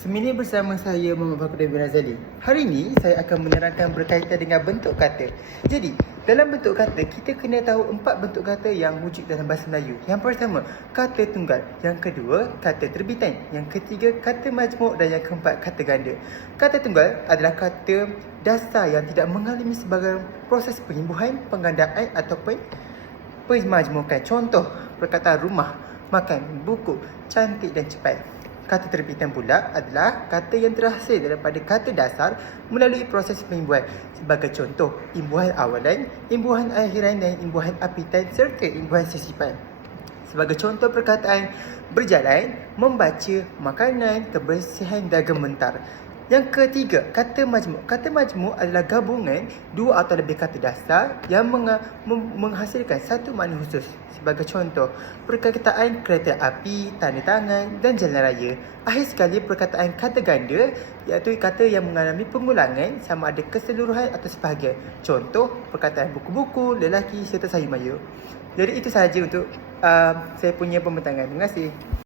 Semini bersama saya Muhammad Fakhruddin bin Razali. Hari ini saya akan menerangkan berkaitan dengan bentuk kata. Jadi, dalam bentuk kata kita kena tahu 4 bentuk kata yang wujud dalam bahasa Melayu. Yang pertama, kata tunggal. Yang kedua, kata terbitan. Yang ketiga, kata majmuk, dan yang keempat, kata ganda. Kata tunggal adalah kata dasar yang tidak mengalami sebagai proses penyembuhan, penggandaan ataupun pemajmukan. Contoh, perkataan rumah, makan, buku, cantik dan cepat. Kata terbitan pula adalah kata yang terhasil daripada kata dasar melalui proses penyembuhan. Sebagai contoh, imbuhan awalan, imbuhan akhiran dan imbuhan apitan serta imbuhan sisipan. Sebagai contoh perkataan berjalan, membaca, makanan, kebersihan dan gementar. Yang ketiga, kata majmuk. Kata majmuk adalah gabungan dua atau lebih kata dasar yang menghasilkan satu makna khusus. Sebagai contoh, perkataan kereta api, tanda tangan dan jalan raya. Akhir sekali, perkataan kata ganda iaitu kata yang mengalami pengulangan sama ada keseluruhan atau sebahagian. Contoh, perkataan buku-buku, lelaki serta sayur mayur. Jadi itu sahaja untuk saya punya pembentangan. Terima kasih.